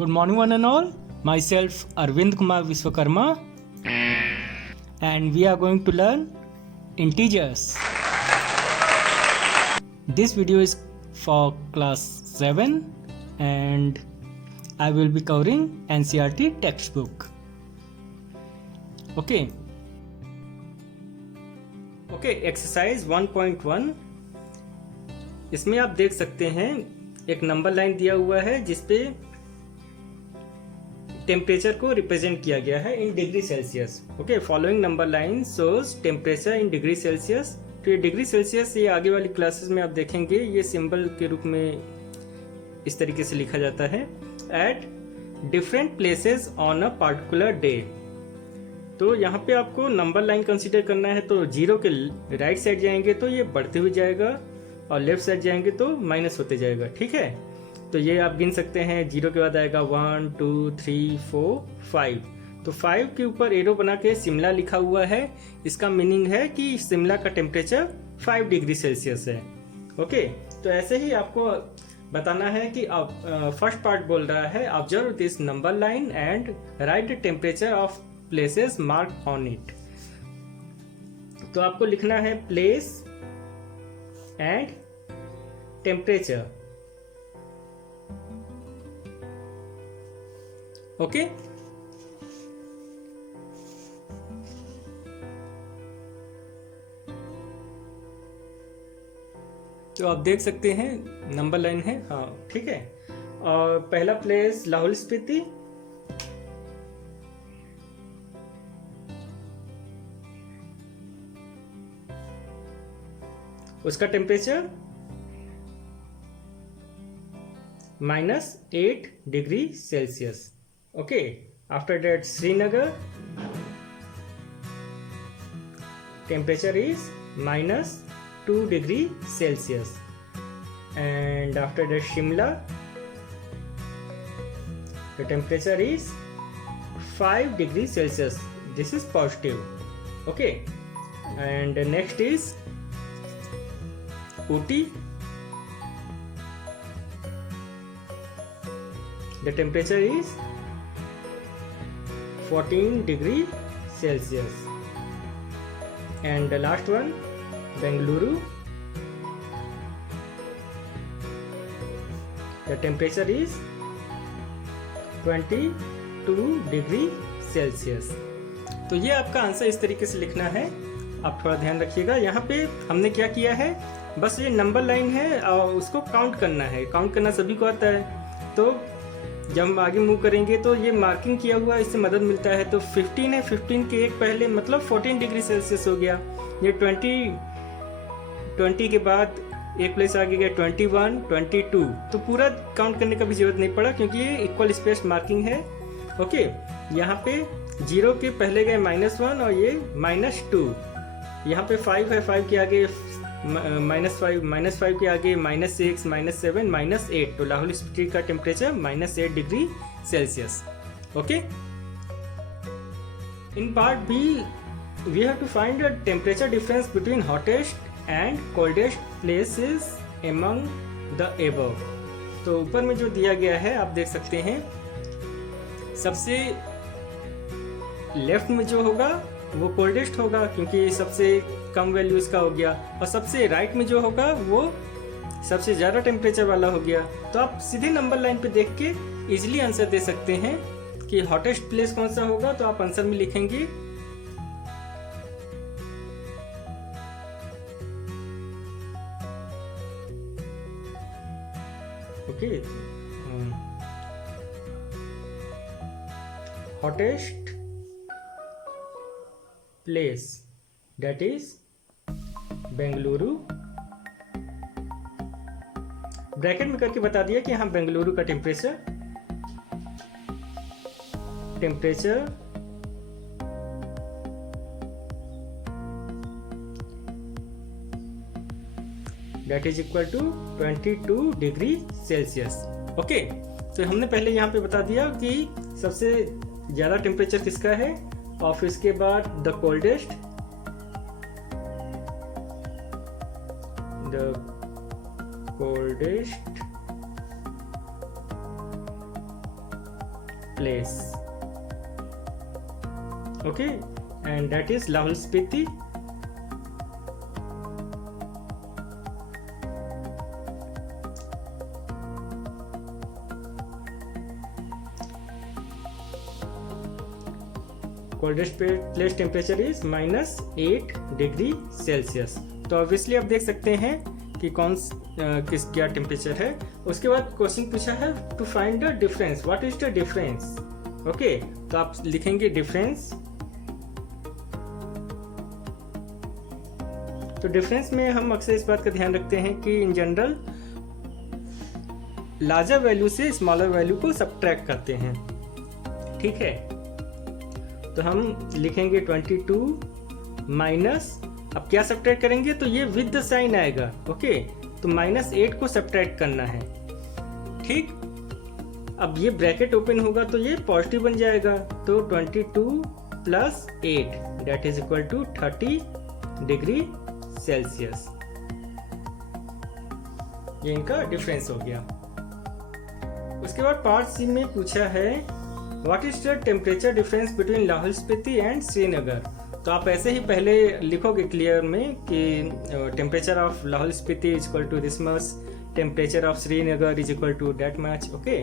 Good morning, one and all. Myself, Arvind Kumar Vishwakarma, and we are going to learn integers. This video is for class 7, and I will be covering NCERT textbook. Okay, exercise 1.1. इसमें आप देख सकते हैं एक number line दिया हुआ है जिसपे टेम्परेचर को रिप्रेजेंट किया गया है in degree Celsius. Okay, following number line shows temperature in degree Celsius. तो ये डिग्री सेल्सियस ये आगे वाली क्लासेस में आप देखेंगे ये सिंबल के रूप में इस तरीके से लिखा जाता है. At different places on a particular day. तो यहाँ पे आपको नंबर लाइन कंसीडर करना है. तो जीरो के राइट साइड जाएंगे तो ये बढ़ते हुए जाएगा और लेफ्ट साइड जाएंगे तो माइनस होते जाएगा. ठीक है, तो ये आप गिन सकते हैं. जीरो के बाद आएगा 1 2 3 4 5. तो 5 के ऊपर एरो बना के शिमला लिखा हुआ है. इसका मीनिंग है कि शिमला का टेम्परेचर 5 डिग्री सेल्सियस है. ओके, तो ऐसे ही आपको बताना है कि फर्स्ट पार्ट बोल रहा है observe this number line and right the temperature of places mark on it. तो आपको लिखना है प्लेस एंड टेम्परेचर. ओके, तो आप देख सकते हैं नंबर लाइन है. हाँ, ठीक है. और पहला प्लेस लाहौल स्पीति. उसका temperature -8 degree Celsius. Okay, after that Srinagar temperature is -2 degree Celsius, and after that Shimla the temperature is 5 degree Celsius. This is positive. Okay, and next is Ooty. The temperature is 14 degree Celsius. And the last one, Bengaluru. The temperature is 22 degree Celsius. तो ये आपका answer इस तरीके से लिखना है. आप थोड़ा ध्यान रखिएगा. यहाँ पे हमने क्या किया है, बस ये नंबर लाइन है और उसको काउंट करना है. काउंट करना सभी को आता है. तो जब हम आगे मूव करेंगे तो ये मार्किंग किया हुआ इससे मदद मिलता है. तो 15 है, 15 के एक पहले मतलब 14 डिग्री सेल्सियस हो गया. ये 20 के बाद एक प्लेस आगे गया 21 22. तो पूरा काउंट करने का भी जरूरत नहीं पड़ा क्योंकि ये इक्वल स्पेस मार्किंग है. ओके, यहाँ पे जीरो के पहले गए -1 और ये -2. यहाँ पे 5 है, 5 के आगे -5 के आगे -6 -7 -8. तो लाहौल स्पीति का temperature -8 degree Celsius. Okay, in part B we have to find the temperature difference between hottest and coldest places among the above. तो ऊपर में जो दिया गया है आप देख सकते हैं. सबसे लेफ्ट में जो होगा वो कोल्डेस्ट होगा क्योंकि सबसे कम वैल्यू इसका हो गया, और सबसे राइट में जो होगा वो सबसे ज़्यादा टेम्परेचर वाला हो गया. तो आप सीधे नंबर लाइन पे देख के इजीली आंसर दे सकते हैं कि हॉटेस्ट प्लेस कौन सा होगा. तो आप आंसर में लिखेंगे okay, hottest place that is Bengaluru. Bracket में करके बता दिया कि हाँ बेंगलुरु का temperature that is equal to 22 degree Celsius. Okay, तो हमने पहले यहाँ पे बता दिया कि सबसे ज़्यादा टेम्परेचर किसका है और फिर इसके बाद the coldest place. Okay, and that is Lahul Spiti. Coldest place temperature is -8 degree Celsius. तो ऑब्वियसली आप देख सकते हैं कि किस क्या टेम्परेचर है। उसके बाद क्वेश्चन पूछा है to find the difference, what is the difference. Okay, तो आप लिखेंगे डिफरेंस। तो डिफरेंस में हम अक्सर इस बात का ध्यान रखते हैं कि इन जनरल लार्जर वैल्यू से स्मॉलर वैल्यू को सबट्रैक्ट करते हैं। ठीक है, तो हम लिखेंगे 22 माइनस, अब क्या सबट्रैक्ट करेंगे तो ये विद द साइन आएगा। ओके, तो -8 को सबट्रैक्ट करना है। ठीक, अब ये ब्रैकेट ओपन होगा तो ये पॉजिटिव बन जाएगा। तो 22 + 8 that is equal to 30 degree Celsius. ये इनका डिफरेंस हो गया। उसके बाद पार्ट सी में पूछा है what is the temperature difference between Lahaul Spiti and Srinagar. तो आप ऐसे ही पहले लिखोगे क्लियर में कि temperature of Lahaul Spiti is equal to this much, temperature of Srinagar is equal to that much. Okay,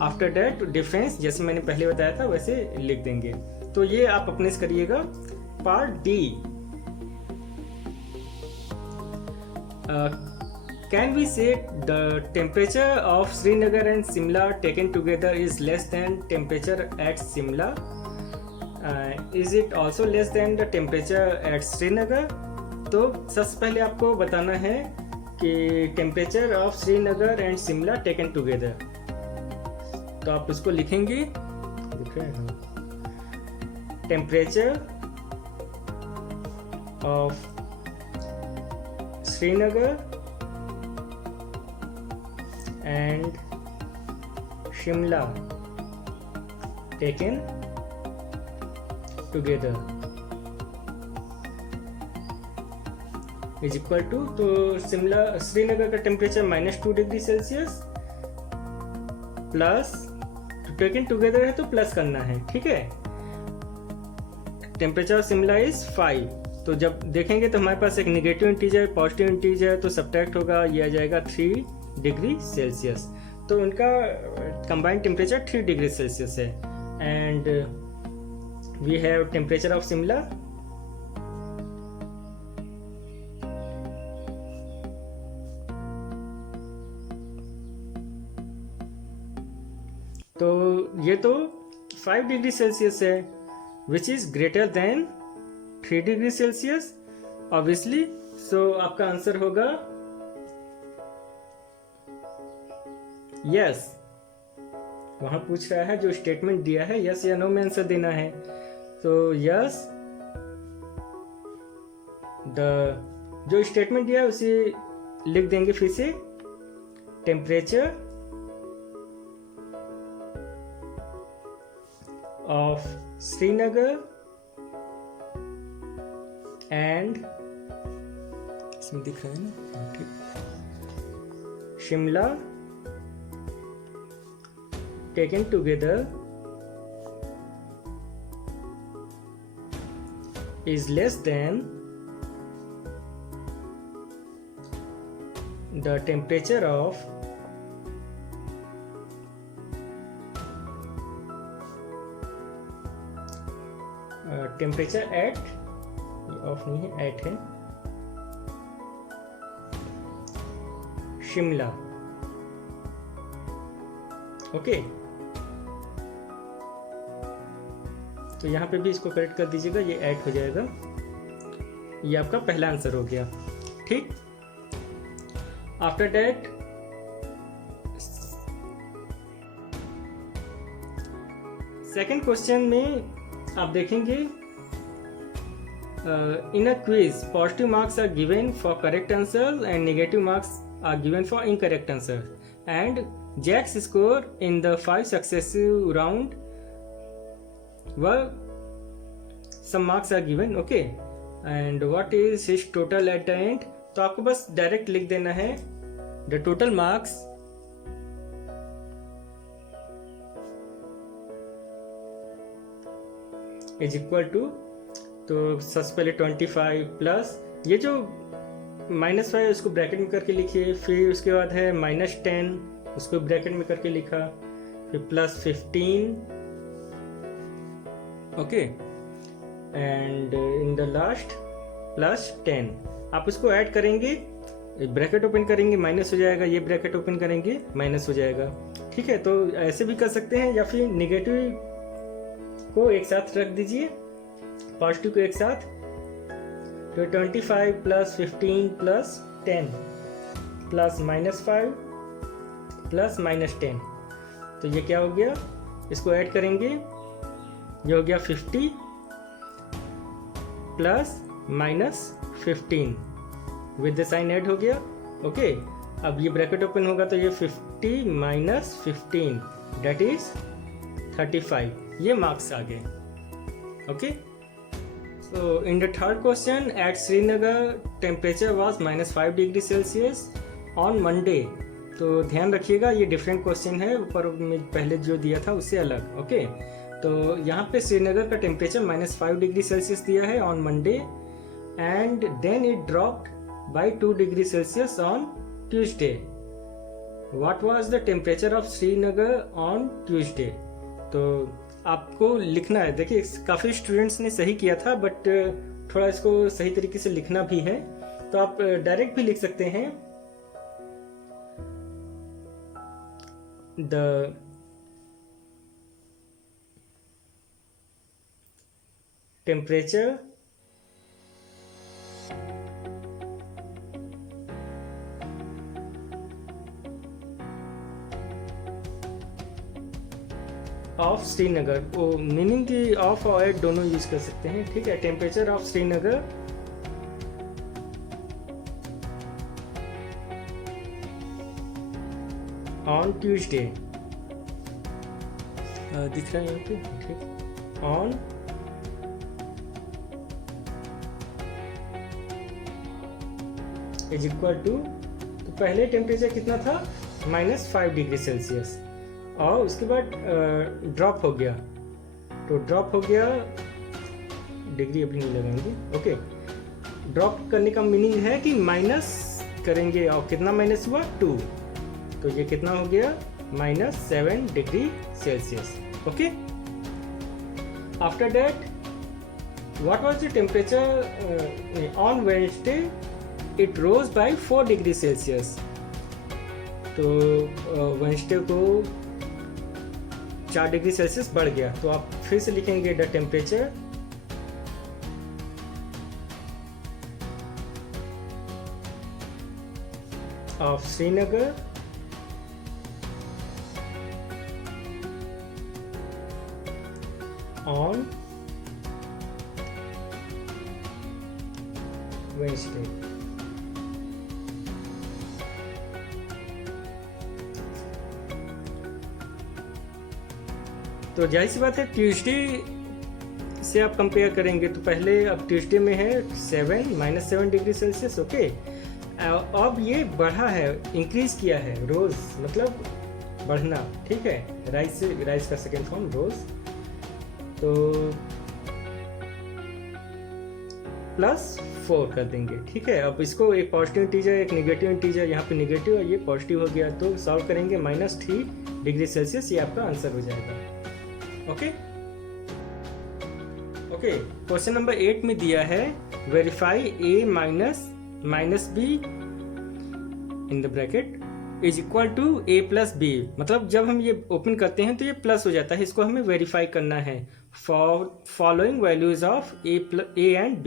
after that difference जैसे मैंने पहले बताया था वैसे लिख देंगे। तो ये आप अपने से करिएगा। Part D, can we say the temperature of Srinagar and Simla taken together is less than temperature at Simla? Is it also less than the temperature at Srinagar? तो सबसे पहले आपको बताना है कि temperature of Srinagar and Shimla taken together. तो आप उसको लिखेंगे, temperature of Srinagar and Shimla taken together is equal to, तो श्रीनगर का temperature -2 degree Celsius plus, taken together है तो प्लस करना है। ठीक है, टेम्परेचर शिमला इज 5। तो जब देखेंगे तो हमारे पास एक नेगेटिव इंटीजर पॉजिटिव इंटीजर, तो सब्ट्रैक्ट होगा, ये आ जाएगा 3 डिग्री सेल्सियस। तो उनका कंबाइंड टेम्परेचर 3 डिग्री सेल्सियस है। And we have temperature of Shimla तो ये तो 5 डिग्री सेल्सियस है which is greater than 3 degree Celsius obviously. So आपका आंसर होगा यस। वहां पूछ रहा है जो स्टेटमेंट दिया है यस या नो में आंसर देना है। तो यस, जो स्टेटमेंट दिया है उसे लिख देंगे फिर से, टेम्परेचर ऑफ श्रीनगर एंड, इसमें दिख रहा है ना, ठीक, Shimla taken together is less than the temperature of temperature at, of नहीं है, at है, शिमला। ओके, तो यहाँ पे भी इसको करेक्ट कर दीजिएगा, ये ऐड हो जाएगा। ये आपका पहला आंसर हो गया। ठीक, आफ्टर दैट सेकंड क्वेश्चन में आप देखेंगे in a quiz positive marks are given for correct answer and negative marks are given for incorrect answer and Jack's score in the 5 successive round were some marks are given. Okay, and what is his total at the end? तो आपको बस direct लिख देना है the total marks is equal to, तो सबसे पहले 25 plus ये जो -5 उसको ब्रैकेट में करके लिखिए, फिर उसके बाद है -10 उसको ब्रैकेट में करके लिखा, फिर +15, okay, and in the last +10। आप इसको ऐड करेंगे, ब्रैकेट ओपन करेंगे माइनस हो जाएगा, ये ब्रैकेट ओपन करेंगे माइनस हो जाएगा। ठीक है, तो ऐसे भी कर सकते हैं, या फिर निगेटिव को एक साथ रख दीजिए, पॉजिटिव को एक साथ, तो 25 प्लस 15 प्लस 10 प्लस -5 प्लस -10, तो ये क्या हो गया, इसको ऐड करेंगे, ये हो गया 50 plus -15 with the sign add हो गया। ओके, अब ये ब्रैकेट ओपन होगा तो ये 50 माइनस 15 दैट इज 35, ये मार्क्स आ गए। Okay, so in the third question, at Srinagar temperature was -5 degree Celsius on Monday. तो ध्यान रखिएगा ये डिफरेंट क्वेश्चन है, ऊपर में पहले जो दिया था उससे अलग। ओके, तो यहाँ पे श्रीनगर का टेम्परेचर -5 डिग्री सेल्सियस दिया है on Monday, and then it dropped by 2 degree Celsius on Tuesday. What was the temperature of Srinagar on Tuesday? तो आपको लिखना है, देखिए काफ़ी स्टूडेंट्स ने सही किया था, बट थोड़ा इसको सही तरीके से लिखना भी है, तो आप डायरेक्ट भी लिख सकते हैं, द टेम्परेचर ऑफ श्रीनगर, वो मीनिंग की ऑफ और एट दोनों यूज कर सकते हैं। ठीक है, temperature of Srinagar on Tuesday, दिख रहा है यहाँ पे, ठीक, ऑन इज इक्वल टू, तो पहले टेम्परेचर कितना था, -5 डिग्री सेल्सियस, और उसके बाद ड्रॉप हो गया, तो ड्रॉप हो गया, डिग्री अभी नहीं लगाएंगे। ओके, ड्रॉप करने का मीनिंग है कि माइनस करेंगे, और कितना माइनस हुआ, 2, तो ये कितना हो गया, -7 degree Celsius. Okay, after that what was the temperature on Wednesday, it rose by 4 degree Celsius, तो वेडनेसडे को 4 डिग्री सेल्सियस बढ़ गया। तो आप फिर से लिखेंगे the temperature of Srinagar on Wednesday. तो जाहिर सी बात है, ट्यूसडे से आप कंपेयर करेंगे, तो पहले अब ट्यूसडे में है -7 डिग्री सेल्सियस। ओके, अब ये बढ़ा है, इंक्रीज किया है, रोज मतलब बढ़ना। ठीक है, राइज का सेकेंड फॉर्म रोज, तो +4 कर देंगे। ठीक है, अब इसको एक पॉजिटिव इंटीजर एक नेगेटिव इंटीजर, यहाँ पे नेगेटिव और ये पॉजिटिव हो गया, तो सॉल्व करेंगे -3 डिग्री सेल्सियस, ये आपका आंसर हो जाएगा। ओके, क्वेश्चन नंबर 8 में दिया है, verify a minus b in the bracket is equal to a plus B. मतलब जब हम ये ओपन करते हैं तो ये प्लस हो जाता है, इसको हमें वेरीफाई करना है for following values of a and b।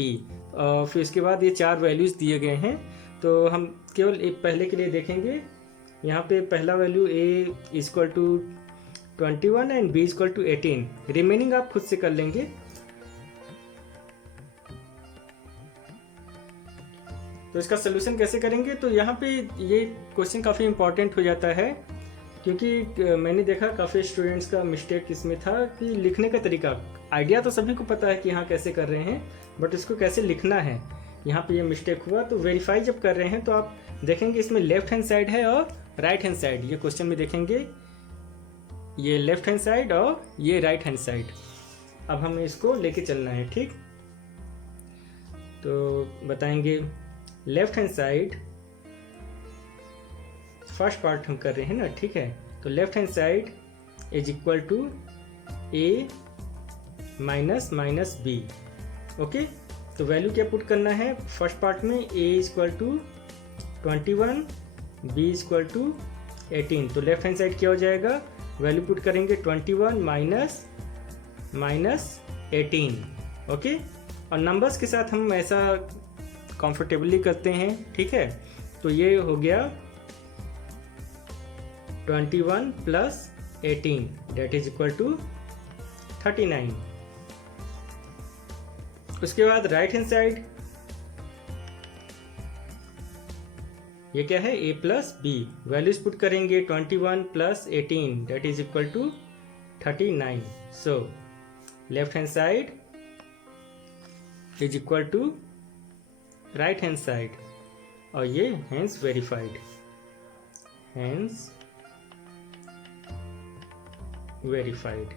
फिर इसके बाद ये 4 वैल्यूज दिए गए हैं, तो हम केवल एक पहले के लिए देखेंगे। यहाँ पे पहला value a equal to 21 and b equal to 18, remaining आप खुद से कर लेंगे। तो इसका सोल्यूशन कैसे करेंगे, तो यहाँ पे ये क्वेश्चन काफ़ी इंपॉर्टेंट हो जाता है, क्योंकि मैंने देखा काफ़ी स्टूडेंट्स का मिस्टेक इसमें था कि लिखने का तरीका, आइडिया तो सभी को पता है कि हाँ कैसे कर रहे हैं, बट इसको कैसे लिखना है, यहाँ पे ये मिस्टेक हुआ। तो वेरीफाई जब कर रहे हैं तो आप देखेंगे इसमें लेफ्ट हैंड साइड है और राइट हैंड साइड, ये क्वेश्चन में देखेंगे ये लेफ्ट हैंड साइड और ये राइट हैंड साइड। अब हमें इसको लेके चलना है, ठीक। तो बताएंगे left hand side, first part हम कर रहे हैं ना, ठीक है। तो left hand side is equal to A minus minus B. Okay, तो वैल्यू क्या पुट करना है फर्स्ट पार्ट में, a is equal to 21, b is equal to 18। तो लेफ्ट हैंड साइड क्या हो जाएगा, वैल्यू पुट करेंगे 21 माइनस माइनस 18। ओके, और नंबर्स के साथ हम ऐसा कंफर्टेबली करते हैं, ठीक है। तो ये हो गया 21 plus 18 that is equal to 39। उसके बाद राइट हैंड साइड ये क्या है, a plus B. Values put करेंगे 21 plus 18 that is equal to 39। So left hand side is equal to right hand side, और ये हैंस वेरीफाइड, हैंस वेरीफाइड।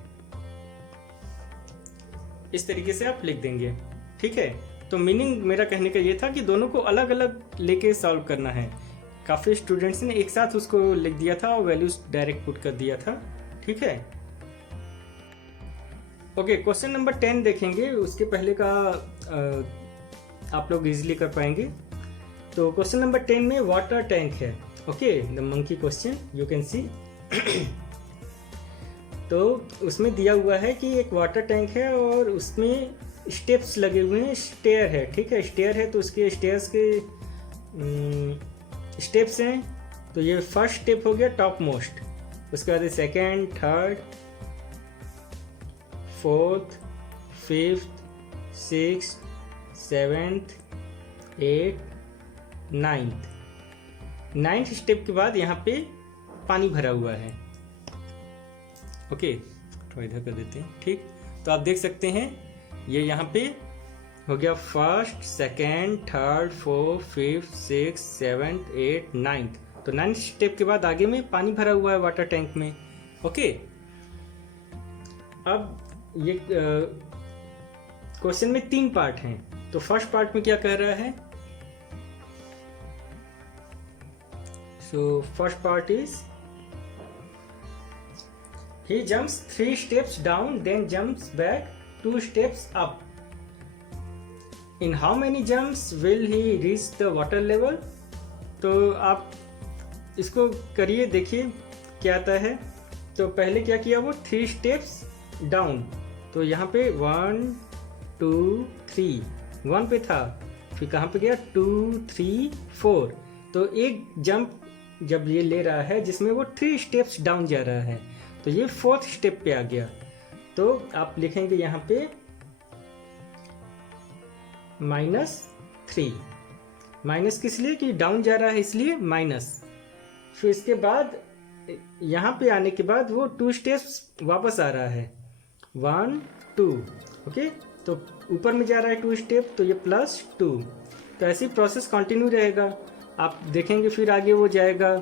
इस तरीके से आप लिख देंगे, ठीक है। तो मीनिंग मेरा कहने का ये था कि दोनों को अलग अलग लेके सॉल्व करना है। काफ़ी स्टूडेंट्स ने एक साथ उसको लिख दिया था और वैल्यूज डायरेक्ट पुट कर दिया था, ठीक है। ओके, क्वेश्चन नंबर 10 देखेंगे, उसके पहले का आप लोग इजीली कर पाएंगे। तो क्वेश्चन नंबर 10 में वाटर टैंक है। Okay, the monkey question you can see. तो उसमें दिया हुआ है कि एक वाटर टैंक है और उसमें स्टेप्स लगे हुए हैं, स्टेयर है, ठीक है। स्टेयर है तो उसके स्टेयर्स के स्टेप्स हैं। तो ये फर्स्ट स्टेप हो गया टॉप मोस्ट, उसके बाद second, third, fourth, fifth, six, seventh, eight, ninth step के बाद यहाँ पे पानी भरा हुआ है। ओके, थोड़ा इधर कर देते हैं, ठीक। तो आप देख सकते हैं ये यहाँ पे हो गया first, second, third, fourth, fifth, six, seventh, eight, ninth. तो नाइन्थ स्टेप के बाद आगे में पानी भरा हुआ है वाटर टैंक में। ओके, अब ये क्वेश्चन में 3 पार्ट हैं। तो फर्स्ट पार्ट में क्या कह रहा है, so first part is he jumps 3 steps down then jumps back 2 steps up. In how many jumps will he reach the water level? तो आप इसको करिए, देखिए क्या आता है। तो पहले क्या किया वो 3 स्टेप्स डाउन, तो यहाँ पे 1 2 3 1 पे था, फिर कहाँ पे गया 2 3 4। तो एक जंप जब ये ले रहा है जिसमें वो 3 स्टेप्स डाउन जा रहा है, तो ये 4th स्टेप पे आ गया। तो आप लिखेंगे यहाँ पे -3। माइनस किस लिए, कि डाउन जा रहा है इसलिए माइनस। फिर इसके बाद यहाँ पे आने के बाद वो 2 स्टेप्स वापस आ रहा है, 1 2। ओके, तो ऊपर में जा रहा है 2 स्टेप, तो ये +2। तो ऐसी प्रोसेस कंटिन्यू रहेगा। आप देखेंगे फिर आगे वो जाएगा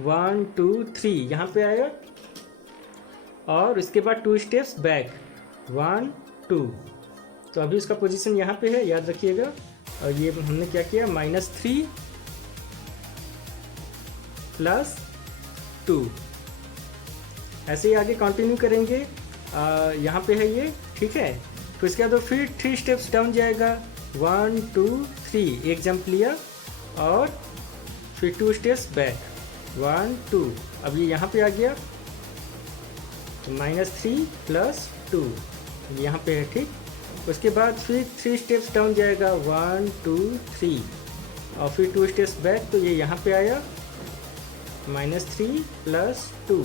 1 2 3, यहाँ पे आएगा, और इसके बाद 2 स्टेप्स बैक 1 2। तो अभी उसका पोजीशन यहाँ पे है, याद रखिएगा। और ये हमने क्या किया, -3 +2। ऐसे ही आगे कंटिन्यू करेंगे। यहाँ पे है ये, ठीक है। तो इसके बाद फिर 3 स्टेप्स डाउन जाएगा, 1 2 3, एक जंप लिया और फिर 2 स्टेप्स बैक 1 2। अब ये यहाँ पे आ गया, तो -3 +2 यहाँ पे है, ठीक। उसके बाद फिर 3 स्टेप्स डाउन जाएगा, 1 2 3, और फिर 2 स्टेप्स बैक, तो ये यहाँ पे आया -3 +2।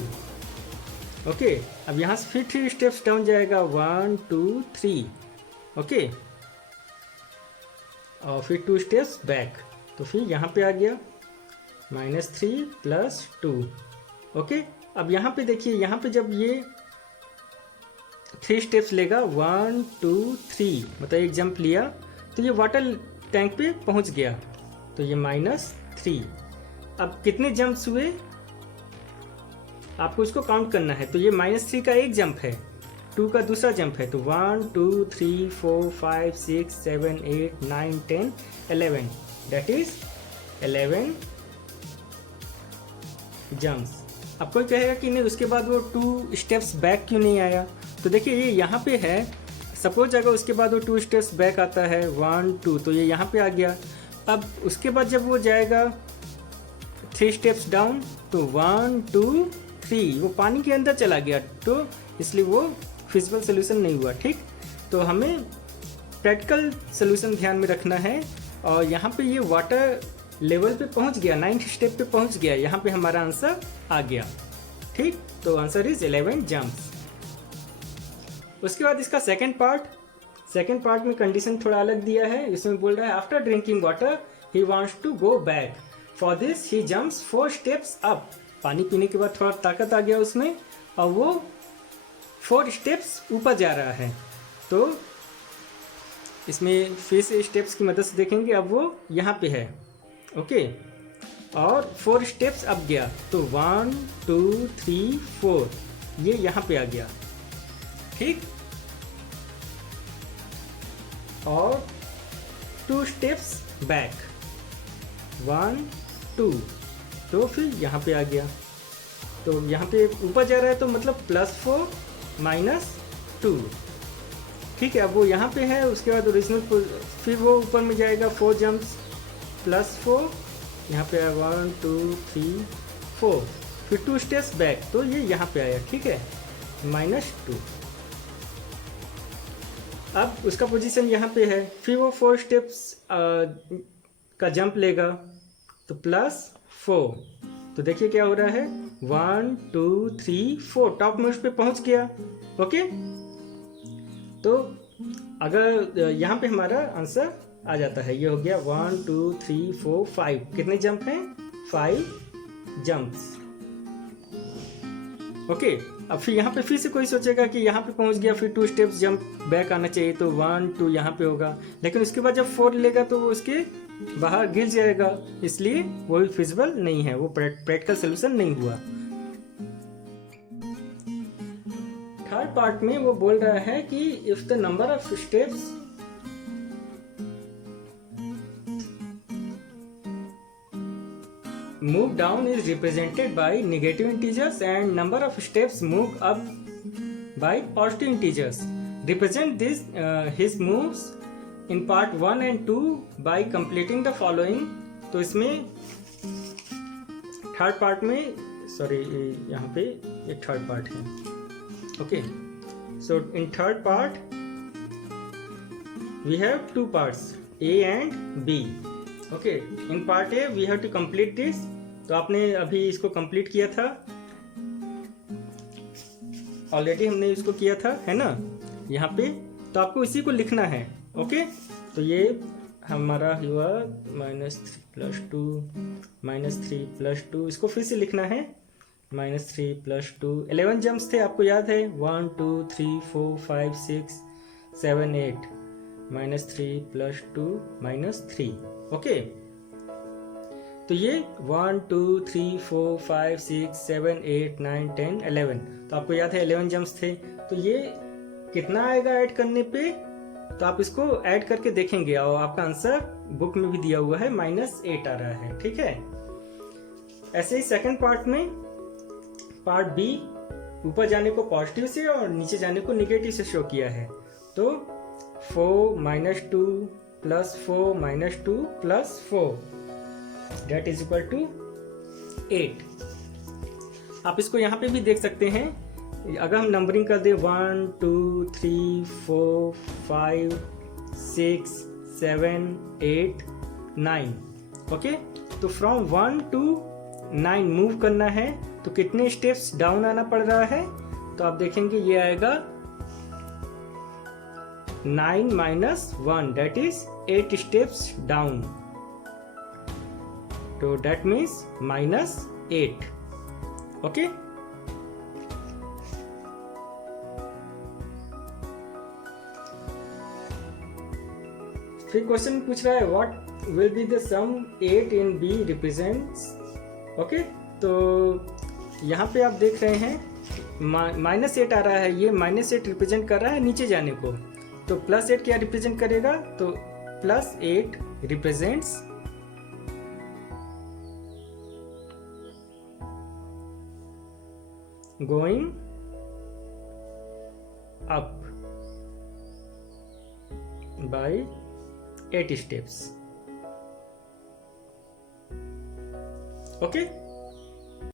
ओके, अब यहाँ से फिर 3 स्टेप्स डाउन जाएगा, 1 2 3। ओके, और फिर 2 स्टेप्स बैक, तो फिर यहाँ पे आ गया -3 +2। ओके, अब यहाँ पे देखिए, यहाँ पे जब ये 3 स्टेप्स लेगा, 1 2 3, मतलब एक जंप लिया, तो ये वाटर टैंक पे पहुँच गया, तो ये -3। अब कितने जंप्स हुए आपको इसको काउंट करना है। तो ये -3 का एक जंप है, 2 का दूसरा जंप है, तो 1 2 3 4 5 6 7 8 9 10 11, दैट इज 11 जंप्स। अब कोई कहेगा कि नहीं उसके बाद वो 2 स्टेप्स बैक क्यों नहीं आया, तो देखिए ये यहाँ पे है, सपोज अगर उसके बाद वो 2 स्टेप्स बैक आता है 1 2, तो ये यहाँ पे आ गया। अब उसके बाद जब वो जाएगा 3 स्टेप्स डाउन, तो 1 2 3 वो पानी के अंदर चला गया, तो इसलिए वो फिजिबल सोल्यूशन नहीं हुआ। ठीक, तो हमें प्रैक्टिकल सोल्यूशन ध्यान में रखना है। और यहाँ पे ये वाटर लेवल पे पहुँच गया, 9th स्टेप पे पहुँच गया, यहाँ पे हमारा आंसर आ गया। ठीक, तो आंसर इज 11 जंप्स। उसके बाद इसका सेकंड पार्ट में कंडीशन थोड़ा अलग दिया है। इसमें बोल रहा है after drinking water he wants to go back, for this he jumps 4 steps up. पानी पीने के बाद थोड़ा ताकत आ गया उसमें और वो 4 स्टेप्स ऊपर जा रहा है। तो इसमें फिर से स्टेप्स की मदद से देखेंगे, अब वो यहाँ पे है, ओके, और 4 स्टेप्स अप गया, तो 1 2 3 4 ये यहाँ पे आ गया। ठीक, और 2 स्टेप्स बैक 1 2, तो फिर यहाँ पे आ गया, तो यहाँ पे ऊपर जा रहा है, तो मतलब +4 -2। ठीक है, अब वो यहाँ पे है, उसके बाद ओरिजिनल फिर वो ऊपर में जाएगा 4 जंप्स +4, यहाँ पे आया 1 2 3 4, फिर 2 स्टेप्स बैक, तो ये यहाँ पे आया। ठीक है, -2। अब उसका पोजीशन यहाँ पे है, फिर वो 4 स्टेप्स का जंप लेगा, तो +4, तो देखिए क्या हो रहा है 1 2 3 4 टॉप मोस्ट पे पहुँच गया। ओके, तो अगर यहाँ पे हमारा आंसर आ जाता है, ये हो गया 1 2 3 4 5, कितने जंप हैं 5 जंप्स। ओके, अब फिर यहाँ पे फिर से कोई सोचेगा कि यहाँ पे पहुँच गया, फिर 2 स्टेप्स जंप बैक आना चाहिए, तो 1 2 यहाँ पे होगा, लेकिन उसके बाद जब 4 लेगा तो वो उसके बाहर गिर जाएगा, इसलिए वो भी फिजिबल नहीं है, वो प्रैक्टिकल सोल्यूशन नहीं हुआ। थर्ड पार्ट में वो बोल रहा है कि if the number of steps move down is represented by negative integers and number of steps moved up by positive integers. Represent this his moves in part 1 and 2 by completing the following. तो इसमें third part में, sorry यहाँ पे ये third part है। Okay, so in third part we have 2 parts, A and B. Okay, in part A we have to complete this, तो आपने अभी इसको कंप्लीट किया था, ऑलरेडी हमने इसको किया था, है ना, यहाँ पे, तो आपको इसी को लिखना है। ओके, तो ये हमारा हुआ -3 + 2 -3 + 2, इसको फिर से लिखना है -3 + 2, 11 जंप्स थे, आपको याद है 1 2 3 4 5 6 7 8, -3 + 2 -3। ओके, तो ये 1 2 3 4 5 6 7 8 9 10 11, तो आपको याद है 11 जंप्स थे, तो ये कितना आएगा ऐड करने पे, तो आप इसको ऐड करके देखेंगे और आपका आंसर बुक में भी दिया हुआ है -8 आ रहा है। ठीक है, ऐसे ही सेकंड पार्ट में, पार्ट बी, ऊपर जाने को पॉजिटिव से और नीचे जाने को निगेटिव से शो किया है, तो 4 -2 +4 -2 +4 that is equal to 8। आप इसको यहाँ पे भी देख सकते हैं, अगर हम नंबरिंग कर दें 1 2 3 4 5 6 7 8 9, ओके, तो फ्रॉम 1 to 9 मूव करना है, तो कितने स्टेप्स डाउन आना पड़ रहा है, तो आप देखेंगे ये आएगा 9 - 1 that is 8 steps down, तो that means -8। ओके, फिर क्वेश्चन पूछ रहा है what will be the sum 8 in B represents। Okay, तो यहाँ पे आप देख रहे हैं -8 आ रहा है, ये -8 रिप्रेजेंट कर रहा है नीचे जाने को, तो +8 क्या रिप्रेजेंट करेगा, तो +8 represents going up by 8 steps. Okay